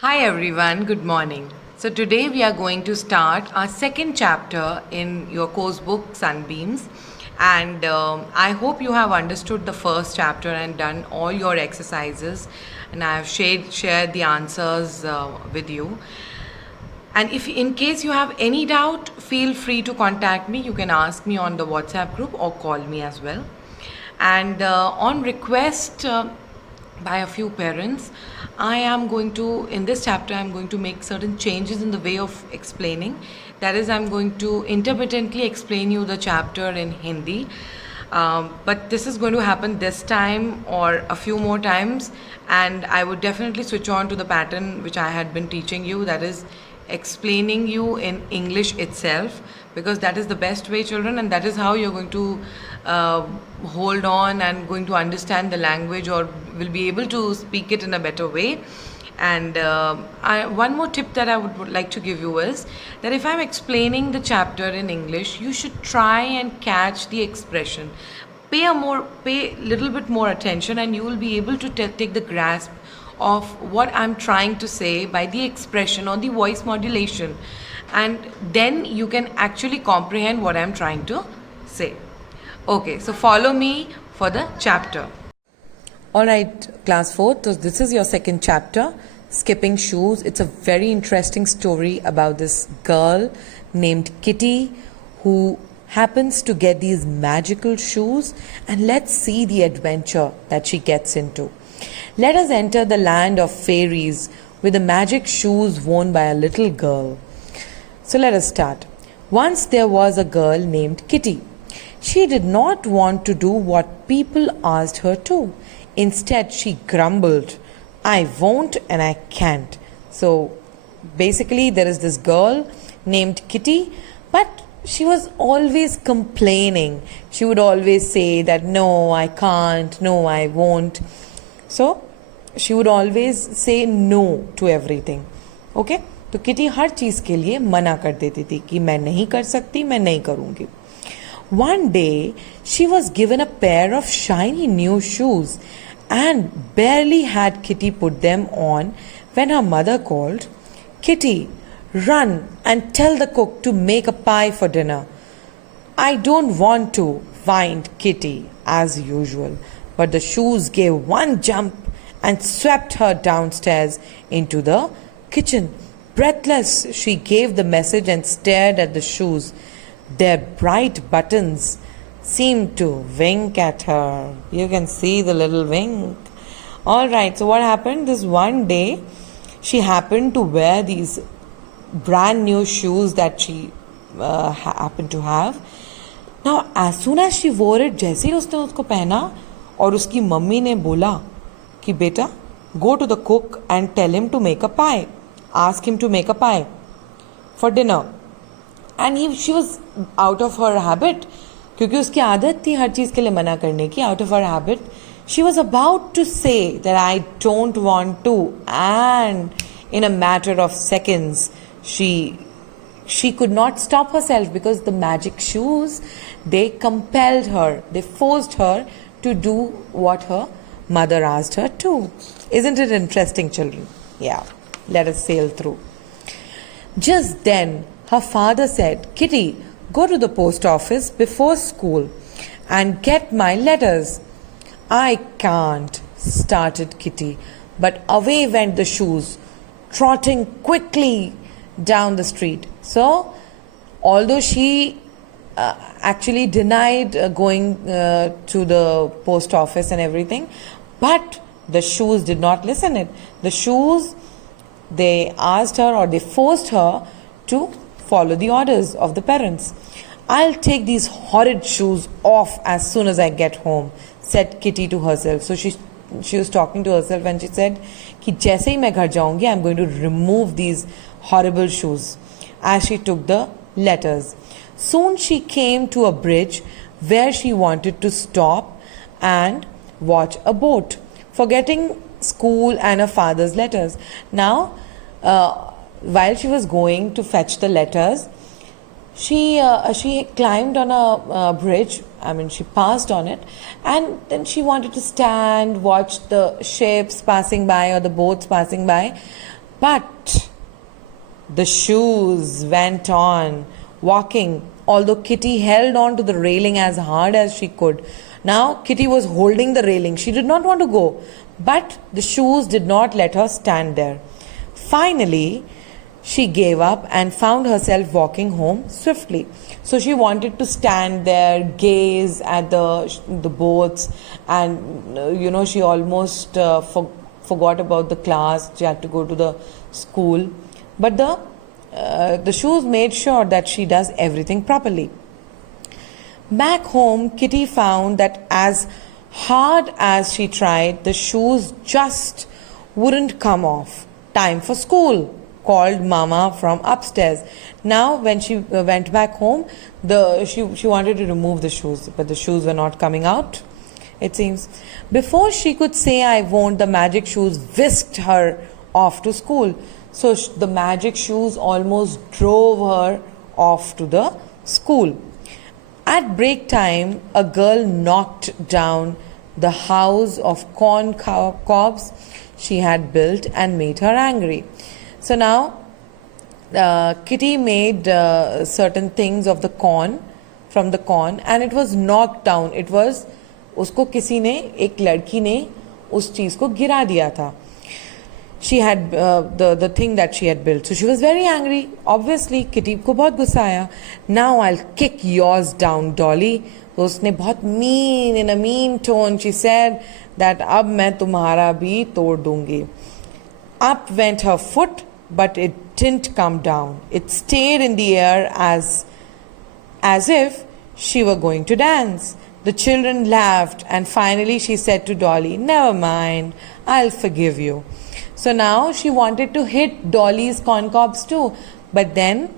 Hi everyone, good morning. So today we are going to start our second chapter in your course book Sunbeams, and I hope you have understood the first chapter and done all your exercises, and I have shared the answers with you. And if in case you have any doubt, feel free to contact me. You can ask me on the WhatsApp group or call me as well. And on request by a few parents, I am going to, in this chapter, I'm going to make certain changes in the way of explaining. That is, I'm going to intermittently explain you the chapter in Hindi. But this is going to happen this time or a few more times, and I would definitely switch on to the pattern which I had been teaching you, that is explaining you in English itself, because that is the best way, children, and that is how you're going to hold on and going to understand the language, or will be able to speak it in a better way. And one more tip that I would like to give you is that if I'm explaining the chapter in English, you should try and catch the expression. Pay little bit more attention, and you will be able to take the grasp of what I'm trying to say by the expression or the voice modulation, and then you can actually comprehend what I'm trying to say. Okay, so follow me for the chapter. Alright, class 4, so this is your second chapter, Skipping Shoes. It's a very interesting story about this girl named Kitty who happens to get these magical shoes, and let's see the adventure that she gets into. Let us enter the land of fairies with the magic shoes worn by a little girl. So let us start. Once there was a girl named Kitty. She did not want to do what people asked her to. Instead, she grumbled, "I won't and I can't." So basically, there is this girl named Kitty, but she was always complaining. She would always say that, "No, I can't, no, I won't." So she would always say no to everything. Okay? तो kitty हर चीज़ के लिए मना कर देती थी कि मैं नहीं कर सकती, मैं नहीं करूँगी. One day, she was given a pair of shiny new shoes, and barely had Kitty put them on when her mother called, "Kitty, run and tell the cook to make a pie for dinner." "I don't want to," whined Kitty as usual, but the shoes gave one jump and swept her downstairs into the kitchen. Breathless, she gave the message and stared at the shoes. Their bright buttons seemed to wink at her. You can see the little wink. Alright, so what happened? This one day, she happened to wear these brand new shoes that she happened to have. Now, as soon as she wore it, जैसे ही उसने उसको पहना और उसकी mummy ने बोला कि बेटा, go to the cook and tell him to make a pie. Ask him to make a pie for dinner. And she was out of her habit, क्योंकि उसकी आदत थी हर चीज़ के लिए मना करने की. Out of her habit, she was about to say that I don't want to, and in a matter of seconds, she could not stop herself, because the magic shoes, they compelled her, they forced her to do what her mother asked her to. Isn't it interesting, children? Yeah, let us sail through. Just then, her father said, "Kitty, go to the post office before school and get my letters." "I can't," started Kitty, but away went the shoes, trotting quickly down the street. So, although she actually denied going to the post office and everything, but the shoes did not listen it. The shoes, they asked her, or they forced her to follow the orders of the parents. "I'll take these horrid shoes off as soon as I get home," said Kitty to herself. So she was talking to herself, and she said कि जैसे ही मैं घर जाऊंगी, I'm going to remove these horrible shoes, as she took the letters. Soon she came to a bridge where she wanted to stop and watch a boat, forgetting school and her father's letters. Now, while she was going to fetch the letters, she climbed on a bridge. I mean, she passed on it, and then she wanted to stand, watch the ships passing by or the boats passing by. But the shoes went on walking, although Kitty held on to the railing as hard as she could. Now Kitty was holding the railing. She did not want to go, but the shoes did not let her stand there. Finally, she gave up and found herself walking home swiftly. So she wanted to stand there, gaze at the boats, and she almost forgot about the class. She had to go to the school, but the shoes made sure that she does everything properly. Back home, Kitty found that as hard as she tried, the shoes just wouldn't come off. Time for school, called Mama from upstairs. Now, when she went back home, she wanted to remove the shoes, but the shoes were not coming out, it seems. Before she could say I won't, the magic shoes whisked her off to school. So the magic shoes almost drove her off to the school. At break time, a girl knocked down the house of corn cobs she had built and made her angry. So now Kitty made certain things of the corn, from the corn, and it was knocked down. It was, उसको किसी ने, एक लड़की ने उस चीज को गिरा दिया था. She had the thing that she had built. So she was very angry. Obviously, Kitty को बहुत गुस्सा आया. Now I'll kick yours down, Dolly. तो उसने बहुत in a mean tone, she said that अब मैं तुम्हारा भी तोड़ दूंगी. Up went her foot, but it didn't come down. It stayed in the air as if she were going to dance. The children laughed, and finally she said to Dolly, "Never mind, I'll forgive you." So now she wanted to hit Dolly's corn cobs too, but then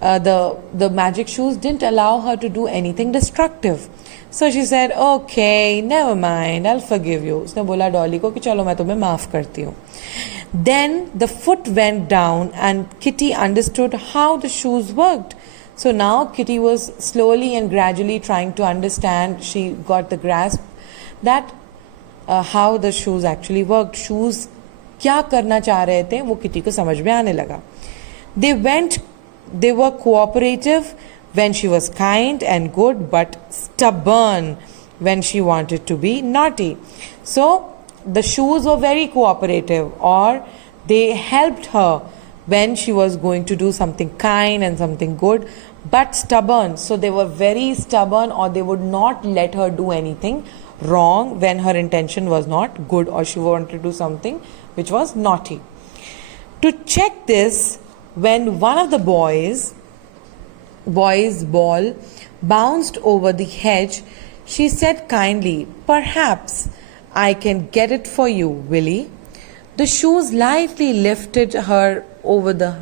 the magic shoes didn't allow her to do anything destructive. So she said, "Okay, never mind, I'll forgive you." उसने बोला डॉली को कि चलो मैं तुम्हें माफ करती हूँ. Then the foot went down and Kitty understood how the shoes worked. So now Kitty was slowly and gradually trying to understand. She got the grasp that how the shoes actually worked. Shoes क्या करना चाह रहे थे वो kitty को समझ में आने लगा. They were cooperative when she was kind and good, but stubborn when she wanted to be naughty. So the shoes were very cooperative, or they helped her when she was going to do something kind and something good, but stubborn. So they were very stubborn, or they would not let her do anything wrong when her intention was not good, or she wanted to do something which was naughty. To check this, when one of the boys' ball bounced over the hedge, she said kindly, "Perhaps I can get it for you, Willie." The shoes lightly lifted her over the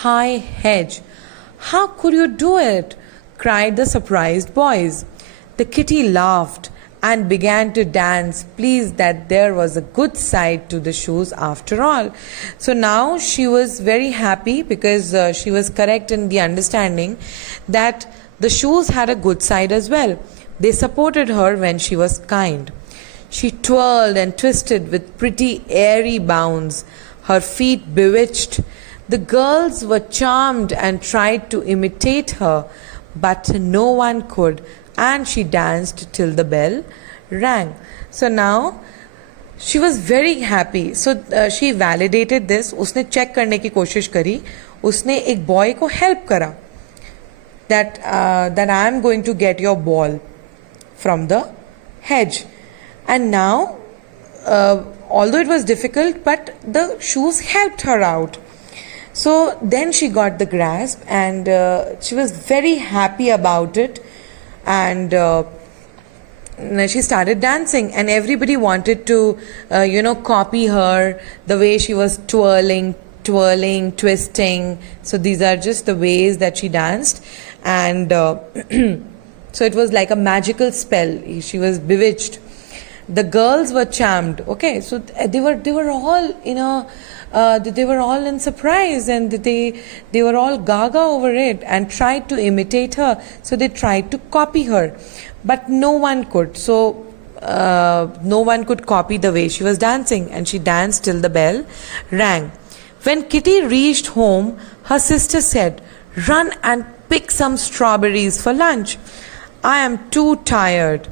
high hedge. "How could you do it?" cried the surprised boys. The kitty laughed and began to dance, pleased that there was a good side to the shoes after all. So now she was very happy because she was correct in the understanding that the shoes had a good side as well. They supported her when she was kind. She twirled and twisted with pretty airy bounds, her feet bewitched. The girls were charmed and tried to imitate her, but no one could, and she danced till the bell rang. So now she was very happy. So she validated this. उसने check करने की कोशिश करी. उसने एक boy को help करा that I am going to get your ball from the hedge. And now, although it was difficult, but the shoes helped her out. So then she got the grasp, and she was very happy about it. And she started dancing, and everybody wanted to, copy her, the way she was twirling, twisting. So these are just the ways that she danced. And so it was like a magical spell. She was bewitched. The girls were charmed. Okay, so they were all they were all in surprise, and they were all gaga over it and tried to imitate her. So they tried to copy her, but no one could. So no one could copy the way she was dancing, and she danced till the bell rang. When Kitty reached home, her sister said, "Run and pick some strawberries for lunch. I am too tired."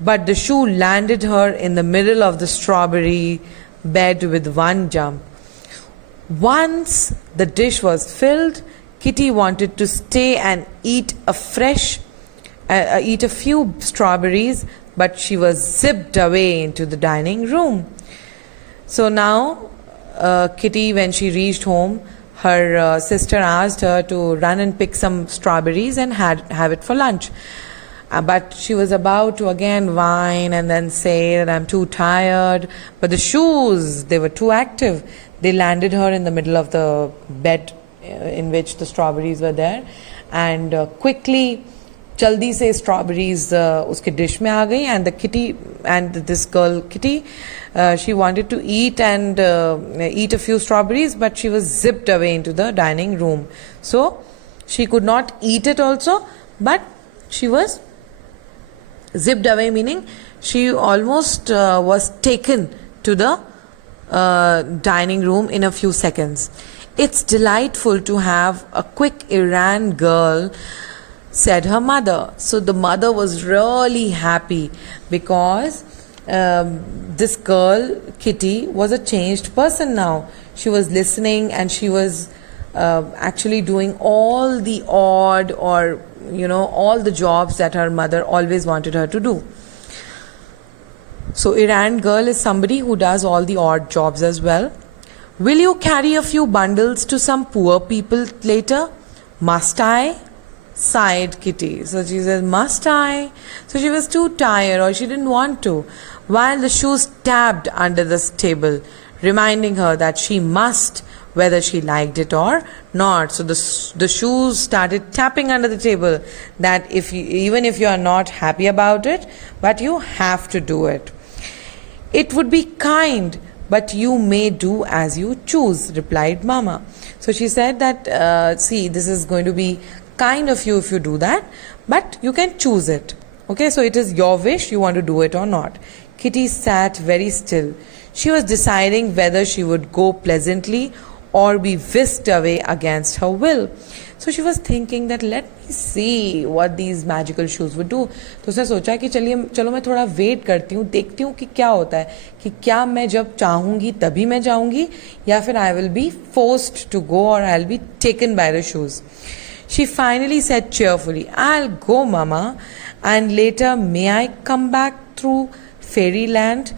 But the shoe landed her in the middle of the strawberry bed with one jump. Once the dish was filled, Kitty wanted to stay and eat a few strawberries, but she was zipped away into the dining room. So now, Kitty, when she reached home, her sister asked her to run and pick some strawberries and have it for lunch. But she was about to again whine and then say that I'm too tired. But the shoes, they were too active. They landed her in the middle of the bed in which the strawberries were there. And quickly, jaldi se strawberries uske dish mein aa gayi, and the kitty and this girl Kitty, she wanted to eat and eat a few strawberries, but she was zipped away into the dining room. So she could not eat it also, but she was zipped away, meaning she almost was taken to the dining room in a few seconds. It's delightful to have a quick errand girl, said her mother. So the mother was really happy because this girl, Kitty, was a changed person now. She was listening and she was actually doing all the odd or all the jobs that her mother always wanted her to do. So errand girl is somebody who does all the odd jobs as well. Will you carry a few bundles to some poor people later? Must I? Sighed Kitty. So she says, must I? So she was too tired or she didn't want to, while the shoes tapped under the table, reminding her that she must, whether she liked it or not. So the shoes started tapping under the table that even if you are not happy about it, but you have to do it. It would be kind, but you may do as you choose, replied Mama. So she said that, see, this is going to be kind of you if you do that, but you can choose it. Okay, so it is your wish, you want to do it or not. Kitty sat very still. She was deciding whether she would go pleasantly or be whisked away against her will. So she was thinking that let me see what these magical shoes would do. तो उसने सोचा कि चलो मैं थोड़ा wait करती हूँ, देखती हूँ कि क्या होता है, कि क्या मैं जब चाहूँगी तभी मैं जाऊँगी या फिर I will be forced to go or I'll be taken by the shoes. She finally said cheerfully, I'll go, Mama, and later may I come back through fairyland,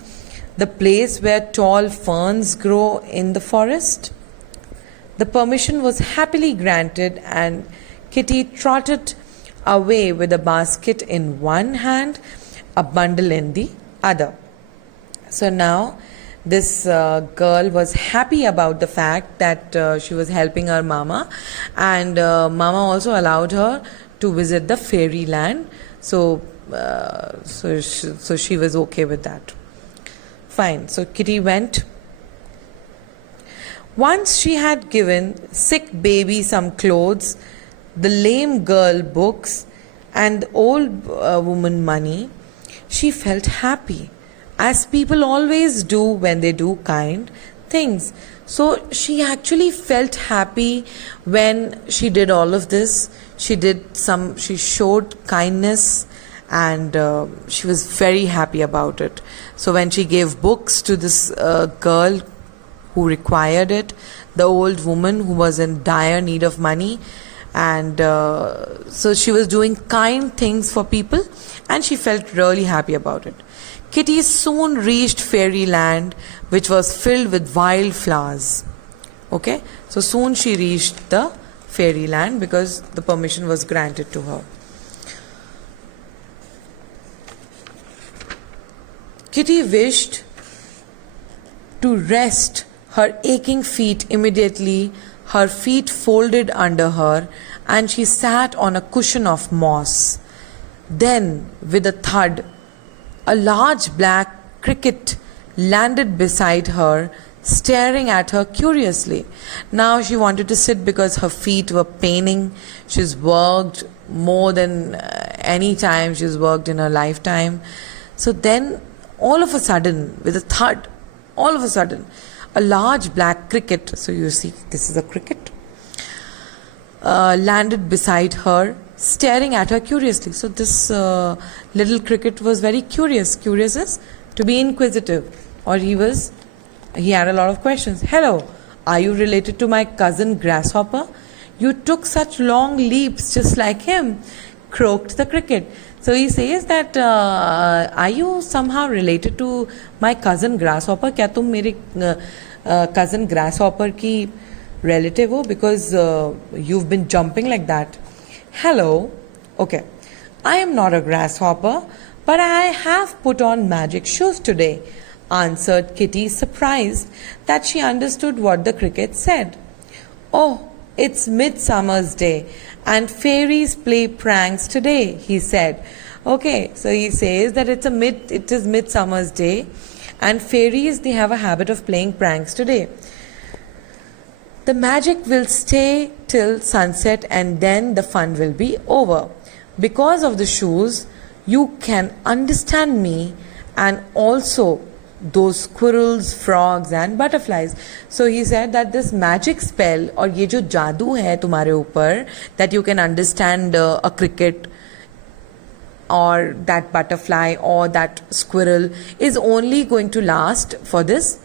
the place where tall ferns grow in the forest? The permission was happily granted, and Kitty trotted away with a basket in one hand, a bundle in the other. So now this girl was happy about the fact that she was helping her mama, and mama also allowed her to visit the fairyland. So she was okay with that. Fine. So Kitty went. Once she had given sick baby some clothes, the lame girl books, and the old woman money, she felt happy, as people always do when they do kind things. So she actually felt happy when she did all of this. She showed kindness, and she was very happy about it. So when she gave books to this girl who required it, the old woman who was in dire need of money, and so she was doing kind things for people, and she felt really happy about it. Kitty soon reached fairyland, which was filled with wild flowers. Okay, so soon she reached the fairyland because the permission was granted to her. Kitty wished to rest her aching feet immediately. Her feet folded under her, and she sat on a cushion of moss. Then, with a thud, a large black cricket landed beside her, staring at her curiously. Now she wanted to sit because her feet were paining. She's worked more than any time she's worked in her lifetime. So then, all of a sudden, with a thud, all of a sudden, A large black cricket, so you see this is a cricket, landed beside her, staring at her curiously. So this little cricket was very curious. Curious is to be inquisitive, or he had a lot of questions. Hello, are you related to my cousin Grasshopper? You took such long leaps just like him, croaked the cricket. So he says that, are you somehow related to my cousin Grasshopper? क्या तुम मेरे cousin Grasshopper की relative ho? Because you've been jumping like that. Hello. Okay. I am not a grasshopper, but I have put on magic shoes today, answered Kitty, surprised that she understood what the cricket said. Oh, it's Midsummer's Day and fairies play pranks today, he said. Okay, so he says that it is Midsummer's Day and fairies, they have a habit of playing pranks today. The magic will stay till sunset and then the fun will be over. Because of the shoes, you can understand me and also those squirrels, frogs and butterflies. So he said that this magic spell और ये जो जादू है तुम्हारे ऊपर, that you can understand a cricket or that butterfly or that squirrel, is only going to last for this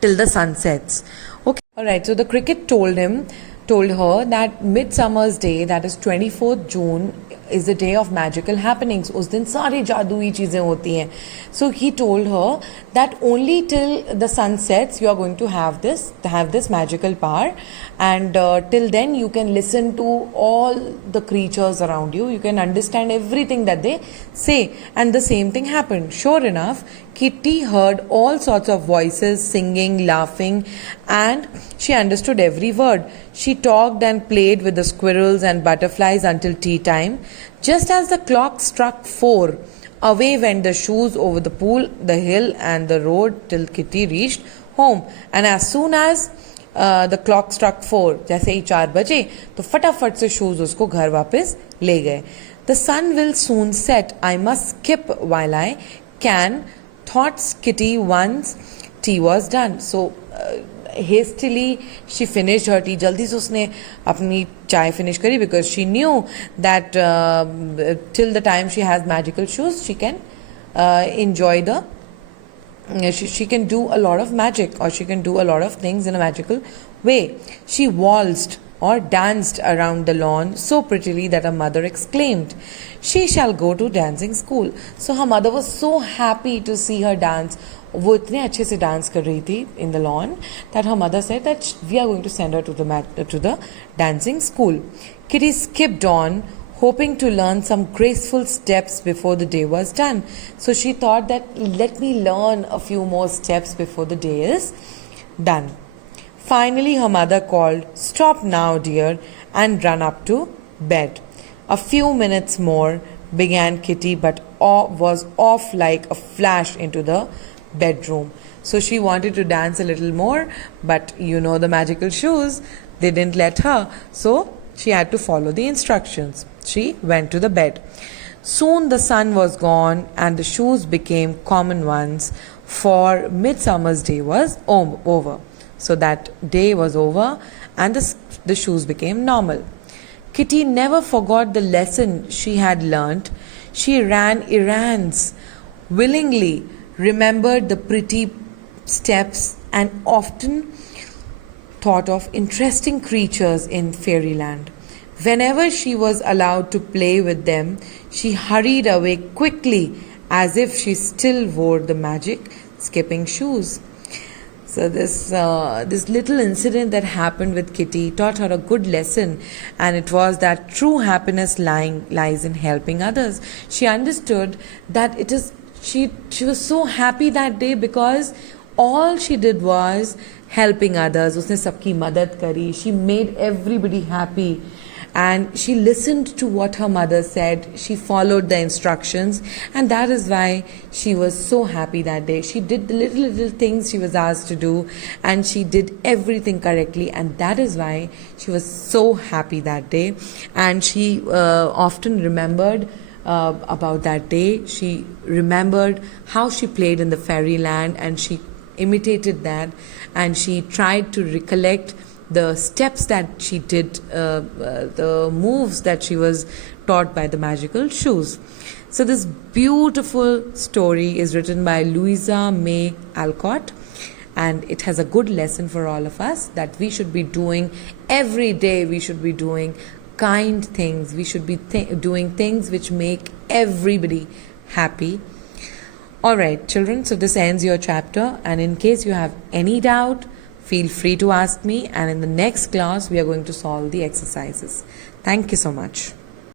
till the sun sets. Okay. Alright, so the cricket told her that Midsummer's Day, that is 24th June, is the day of magical happenings. उस दिन सारी जादुई चीज़ें होती हैं. So he told her that only till the sun sets you are going to have this magical power, and till then you can listen to all the creatures around you. You can understand everything that they say. And the same thing happened. Sure enough, Kitty heard all sorts of voices singing, laughing, and she understood every word. She talked and played with the squirrels and butterflies until tea time. Just as the clock struck 4, away went the shoes over the pool, the hill and the road till Kitty reached home. And as soon as the clock struck 4, जैसे ही 4 बजे, तो फटाफट से shoes उसको घर वापस ले गए. The sun will soon set. I must skip while I can, thought Kitty once tea was done. So hastily she finished her tea. जल्दी से उसने अपनी चाय finish करी, because she knew that till the time she has magical shoes, she can enjoy the she can do a lot of magic, or she can do a lot of things in a magical way. She waltzed or danced around the lawn so prettily that her mother exclaimed, "She shall go to dancing school." So her mother was so happy to see her dance. वो इतने अच्छे से dance कर रही थी in the lawn that her mother said that we are going to send her to the dancing school. Kitty skipped on, hoping to learn some graceful steps before the day was done. So she thought that let me learn a few more steps before the day is done. Finally, her mother called, "Stop now, dear, and run up to bed." A few minutes more, began Kitty, but was off like a flash into the bedroom. So she wanted to dance a little more, but you know the magical shoes, they didn't let her. So she had to follow the instructions. She went to the bed. Soon the sun was gone and the shoes became common ones, for Midsummer's Day was over. So that day was over and the shoes became normal. Kitty never forgot the lesson she had learnt. She ran errands willingly, remembered the pretty steps, and often thought of interesting creatures in fairyland. Whenever she was allowed to play with them, she hurried away quickly as if she still wore the magic skipping shoes. So this little incident that happened with Kitty taught her a good lesson, and it was that true happiness lies in helping others. She understood that it is she was so happy that day because all she did was helping others. उसने सबकी मदद करी. She made everybody happy. And she listened to what her mother said. She followed the instructions, and that is why she was so happy that day. She did the little things she was asked to do, and she did everything correctly, and that is why she was so happy that day. And she often remembered about that day. She remembered how she played in the fairyland, and she imitated that, and she tried to recollect the steps that she did, the moves that she was taught by the magical shoes. So this beautiful story is written by Louisa May Alcott, and it has a good lesson for all of us that we should be doing every day. We should be doing kind things. We should be doing things which make everybody happy. All right, children, so this ends your chapter, and in case you have any doubt, feel free to ask me, and in the next class we are going to solve the exercises. Thank you so much.